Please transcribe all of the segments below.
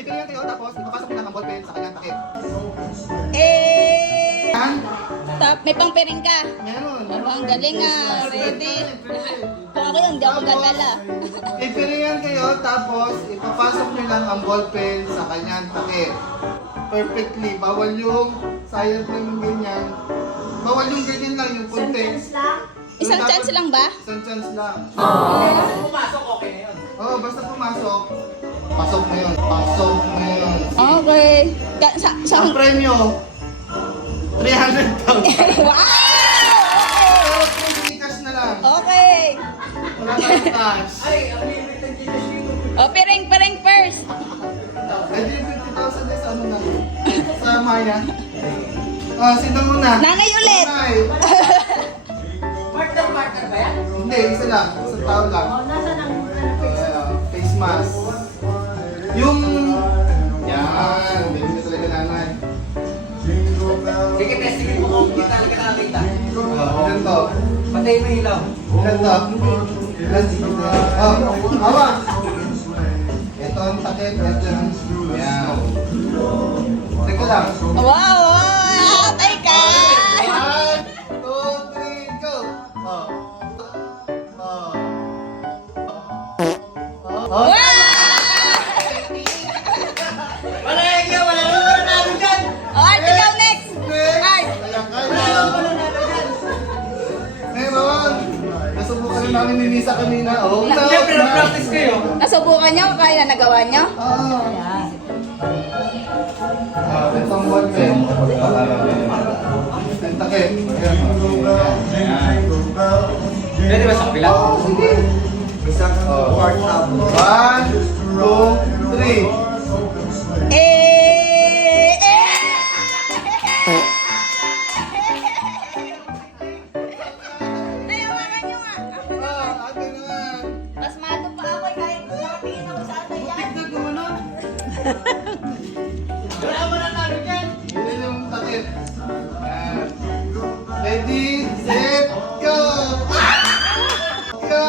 Ipilihan kayo tapos ipapasok mo lang ang ballpen sa kanyang takip. Eh! Yan. May pangpiring ka. Meron. Aba, ang galing ah. Ready? Kung ako yun, hindi ako gagala. Ipilihan kayo tapos ipapasok nyo lang ang ballpen sa kanyang takip. Perfectly. Bawal yung silent lang yung ganyan. Bawal yung ganyan lang yung punti. Isang chance lang ba? Isang chance lang. Pumasok, okay na yun. Oo, basta pumasok. Pasok mo yun. Pasok mo yun. Okay. Ang premyo, 300,000. Wow! Pero kung cash na lang. Okay. Wala kang cash. Ay, ang limit ng Gcash dito. O, piring first. Pwede yung 50,000 na sa ano na. Sa Maya. Sino muna? Nanay ulit. Nanay. Partner ba yan? Hindi, isa lang. Isang tao lang. Face mask. Yung... Yan. Hindi mo talaga nanay. Sige, testingin mo kung hindi talaga nakakita. Ilan to? Patay mo ilaw. Ilan to? Ilan dito? Awa! Ito ang takip. Ito ang... Yan. Teka lang. Wow! Ay ka! 1, 2, 3, go! Wow! Wala yan, wala nang mananalo dyan. O, Art, ikaw next. Art. Wala nang mananalo dyan. Meron! Nasubukan na namin ni Lisa kanina. Oh, no! Siyempre, nag-practice kayo. Nasubukan nyo? Kaya na nagawa nyo? Ito ang ballpen. Ang takip. Pwede ba sa kapila? Sige. Isang part up. 1, 2, 3. Eh! Ay, hawakan nyo nga. Ate naman. Pasmado pa ako kahit nakatingin ako sa atay yan. Tignan mo ano? Wala nang mananalo dyan. Yun yung takip. Yan. Ready, set, go! Go!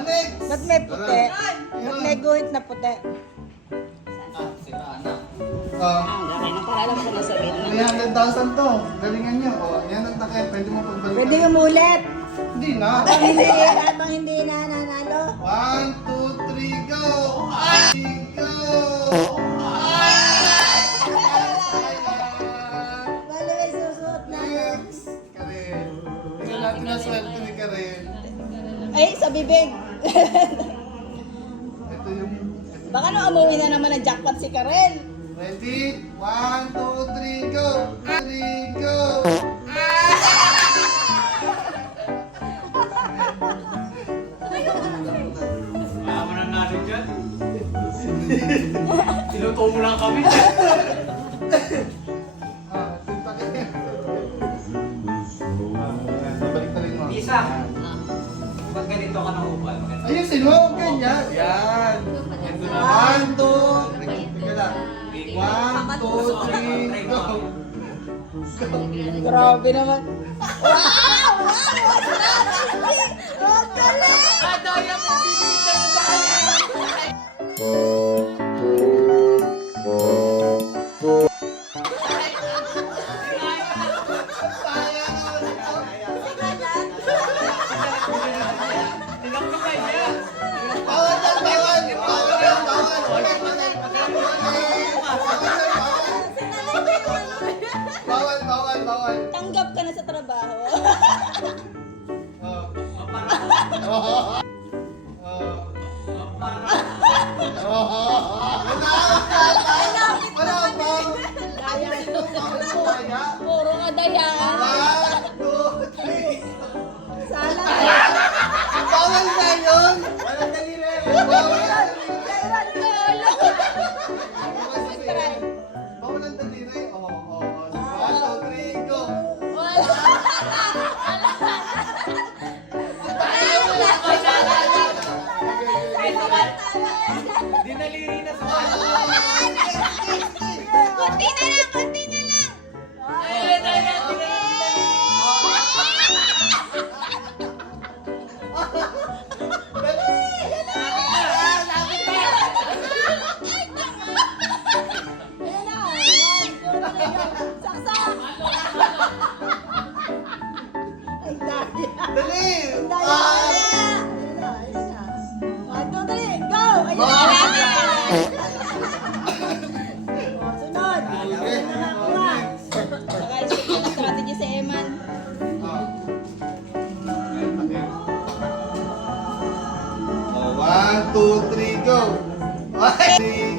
Next! Ba't may puti? Ba't may guhit na puti? Oh, Ang gagawin para alam ko na sa gitna. 300,000 to. Galingan nyo. Oh, yan ang takip. Pwede mo pagbalikan. Pwede umulit. Hindi na. Habang hindi na nanalo. 1, 2, 3, go! 3, go! Bale, may susuot na. Next! Karen. Tingnan natin ang swerte ni Karen. Ay, sa bibig. Ito yung... Baka no, umuwi na naman ng jackpot si Karen. Ready? 1, 2, 3, go! 3, go! Wala mananalo dyan. Tinuto mo lang kami. Yung takip. Balik na rin mo. Lisa, pag ganito ka nang upal, maganda. Ayusin mo, ganyan. Yan. 1, 2, teka lang. 1, 2, 3, go. Grabe naman. Wow! Wow! Ang galing! Daya mo, bibigyan mo sa kanya. Tinakbukan niya. Bawal yan, bawal. Bawal yan, bawal. Bawal, bawal, bawal. Tanggap ka na sa trabaho. Oh. Para. Wala pa. Kaya. Puro kadayaan. 1, 2, 3. Sala. Bawal na yun. Walang daliri. Bawal na Bawal ang daliri. Oh. 1, 2, 3, go. Dinaliri na sa Ayan na. 1, 2, 3, go. Saksak. Ay, dahil. Dali! Ayan na, ayan na. 1, 2, 3, go! Ayan na. O, sunod. Okay. Guys, ito na strategy si Eman. Oh, 1, 2, 3, go! 1, 3,